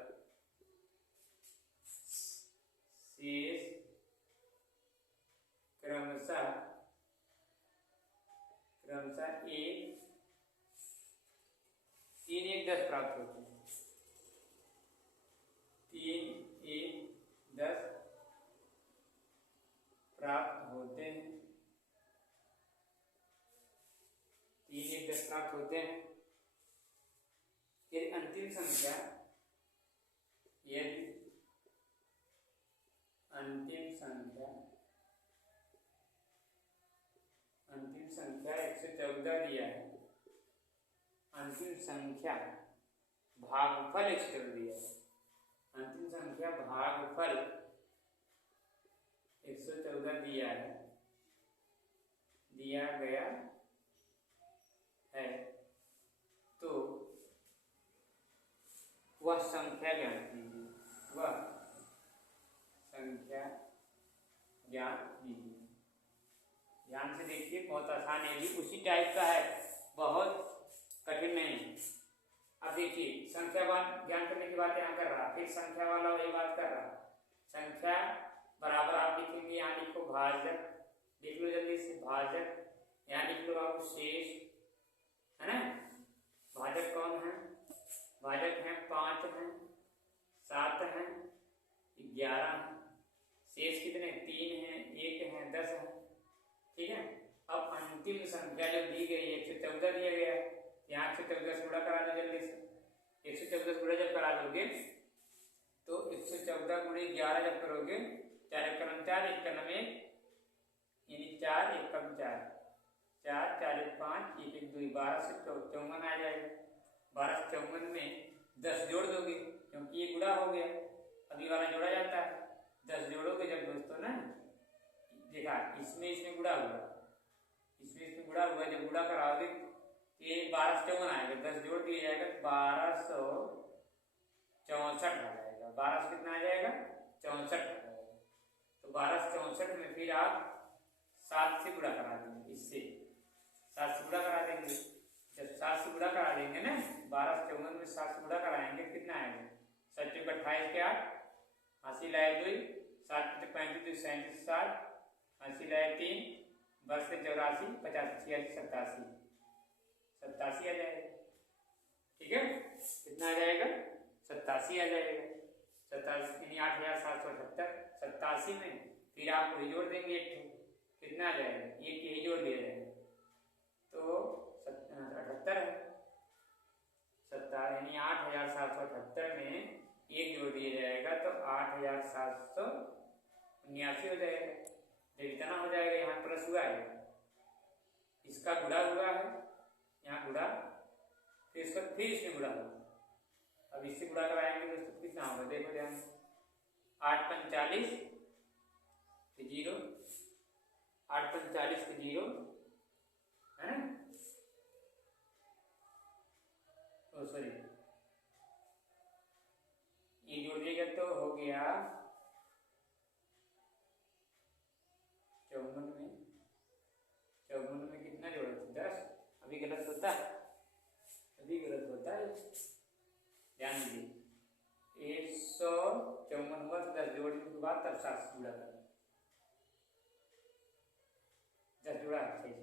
शेष क्रमशः 1, 3, 1, 10 प्राप्त होते हैं। 3, 1, 10 प्राप्त होते हैं। 3, 1, 10 प्राप्त होते हैं। फिर अंतिम संख्या, यदि अंतिम संख्या 114 दिया है, अंतिम संख्या भागफल 114 दिया है, अंतिम संख्या भागफल 114 दिया गया है, तो वह संख्या ज्ञात कीजिए। वह संख्या ज्ञात कीजिए। ध्यान से देखिए, बहुत आसान है, भी उसी टाइप का है, बहुत कठिन नहीं। अब देखिए संख्या ज्ञान करने की बात यहाँ कर रहा, फिर संख्या वाला वही बात कर रहा। संख्या बराबर आप लिखेंगे, यहाँ लिखो भाजक, लिख लो जल्दी से भाजक, यहाँ लिख लो आप शेष, है ना। भाजक कौन है? भाजक है 5 है, 7 है, 11 है। शेष कितने? 3 है, 1 है, 10 है। ठीक है। अब अंतिम संख्या जो दी गई है 114 दिया गया है, यहाँ 114 से गुणा करा दो जल्दी से। 114 से गुणा जब करा दोगे तो 114 गुणे 11 जब करोगे, 4 एकम 4, 1 एकम 1, यानी 4 एकम 4, 4 4 1 5, 1 1 2, 12 से 54 आ जाएगा। 12 से 54 में 10 जोड़ दोगे, क्योंकि ये गुणा हो गया, अभी वाला जोड़ा जाता है। 10 जोड़ोगे जब दोस्तों ना, देखा इसमें गुणा हुआ, इसमें गुणा हुआ, जब गुणा कराओगे ये 12 से 54 आएगा, 10 जोड़ दिया जाएगा, 1264 आ जाएगा। 12 से कितना आ जाएगा? 64 आ जाएगा। तो 1264 में फिर आप 7 से गुणा करा देंगे, इससे 7 से गुणा करा देंगे। जब 7 से गुणा करा देंगे ना, 1254 में 7 से गुणा कराएंगे, कितना आएगा? 7 × 28 के 8, 80 लाए 2, 7 × 35 2, 37 60, 80 लाए 3, 12 से 84, 50 86 87, 87 आ जाएगा। ठीक है, कितना आ जाएगा? 87 आ जाएगा। 87 यानी 8778। 87 में फिर आप वही जोड़ देंगे, एक कितना आ जाएगा? एक यही जोड़ दिया जाएगा, तो 78 है। 70 यानी 8778 में एक जोड़ दिया जाएगा, तो 8779 हो जाएगा। जब इतना हो जाएगा, यहाँ प्लस हुआ है, इसका गुणा हुआ है, यहाँ गुणा, फिर इसका फिर इसमें गुणा होगा। अब इससे गुणा कराएंगे दोस्तों, कितना होगा? देखो ध्यान, 8 × 45 के 0, 8 × 45 के 0, है ना। तो सॉरी, ये जोड़ दिएगा तो हो गया 54 में कितना जोड़ा था? 10। अभी गलत होता है, अभी गलत होता है, ध्यान दीजिए। 154 हुआ तो 10 जोड़ने के बाद तब 7 से जुड़ा था, 10 जुड़ा है सही से,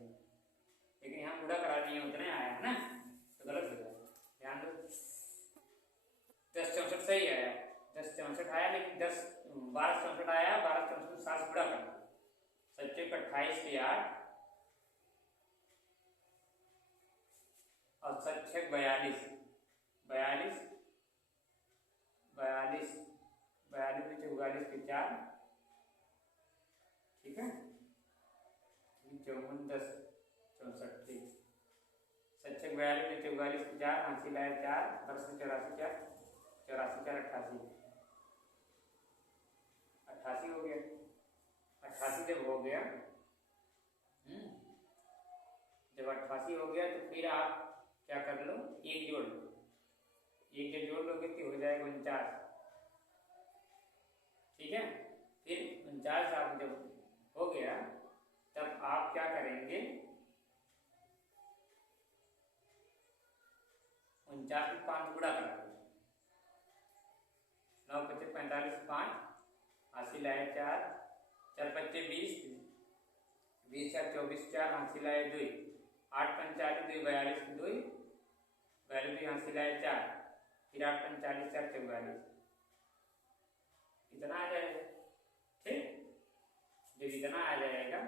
लेकिन यहाँ गुणा करा दिए, उतना आया है ना, तो गलत हो जाएगा। ध्यान दो, 10 64 सही आया, 10 64 आया, लेकिन 12 64 आया, 12 64 28 पे 8 और 7 6 42 42 42 42 में 44 पे 4, ठीक है, 54 10 64 ठीक, 7 6 42 में 44 पे 4 हासिल आया 4 10 में 84 4 84 4 88 88 हो गया। 88 जब हो गया, जब 88 हो गया तो फिर आप क्या कर लो, एक जोड़ लो, एक जब जोड़ लोगे तो हो जाएगा 49, ठीक है। फिर 49 आप जब हो गया तब आप क्या करेंगे, 49 में 5 गुणा कर लो, 9 25 45 5 हासिल आया 4 4 25 20 20 4 24 4 हासिल आया 2 8 45 2 42 2 42 हासिल आया 4 फिर 8 45 4 44 इतना आ जाएगा, ठीक। जब इतना आ जाएगा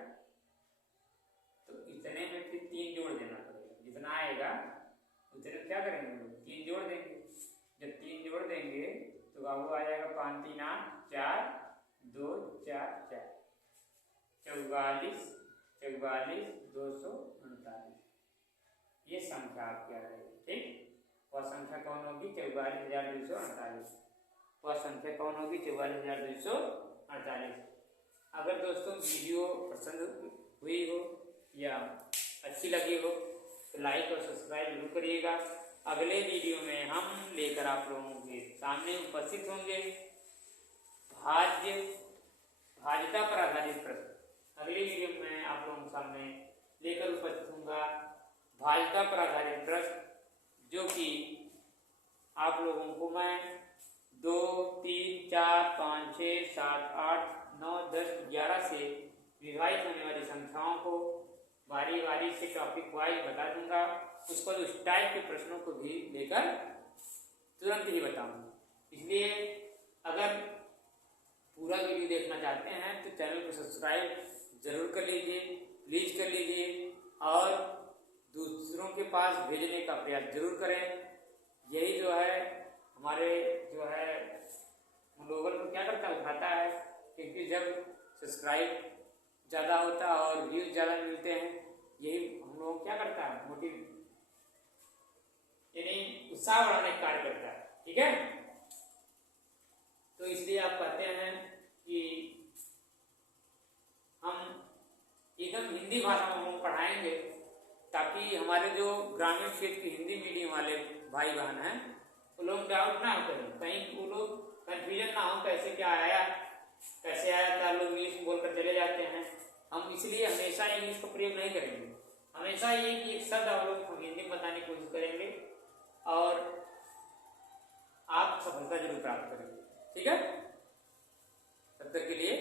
तो इतने में फिर 3 जोड़ देना पड़ेगा, जितना आएगा उतने क्या करेंगे हम लोग 3 जोड़ देंगे। जब 3 जोड़ देंगे तो बाबू आ जाएगा 5 3 8 4 2 4 4 44 44 239, ये संख्या आपकी आ रही है, ठीक। वह संख्या कौन होगी 44,248, वह संख्या कौन होगी 44,248। अगर दोस्तों वीडियो पसंद हुई हो या अच्छी लगी हो तो लाइक और सब्सक्राइब जरूर करिएगा। अगले वीडियो में हम लेकर आप लोगों के सामने उपस्थित होंगे भाज्यता पर आधारित प्रश्न। अगली वीडियो में आप लोगों के सामने लेकर उपस्थित होऊंगा भाज्यता पर आधारित प्रश्न, जो कि आप लोगों को मैं 2 3 4 5 6 7 8 9 10 11 से विभाजित होने वाली संख्याओं को बारी बारी से टॉपिक वाइज बता दूंगा। उसको उस टाइप के प्रश्नों को भी लेकर तुरंत ही बताऊंगा। इसलिए अगर पूरा वीडियो देखना चाहते हैं तो चैनल को सब्सक्राइब जरूर कर लीजिए, प्लीज कर लीजिए और दूसरों के पास भेजने का प्रयास जरूर करें। यही जो है हमारे जो है मनोबल को क्या करता है, उठाता है, क्योंकि जब सब्सक्राइब ज़्यादा होता है और व्यूज ज़्यादा मिलते हैं, यही हम लोग क्या करता है, मोटिव यानी उत्साह बढ़ाने का कार्य करता है, ठीक है। तो इसलिए आप कहते हैं कि हम एकदम हिंदी भाषा में हम पढ़ाएंगे ताकि हमारे जो ग्रामीण क्षेत्र के हिंदी मीडियम वाले भाई बहन हैं वो लोग डाउट ना हो, कहीं वो लोग कंफ्यूजन ना हो कैसे क्या आया, कैसे आया था, लोग इंग्लिश बोलकर चले जाते हैं। हम इसलिए हमेशा इंग्लिश का प्रयोग नहीं करेंगे, हमेशा ये कि एक शब्द आप लोग हम हिंदी में बताने की कोशिश करेंगे और आप सफलता जरूर प्राप्त करेंगे, ठीक है। तब तक के लिए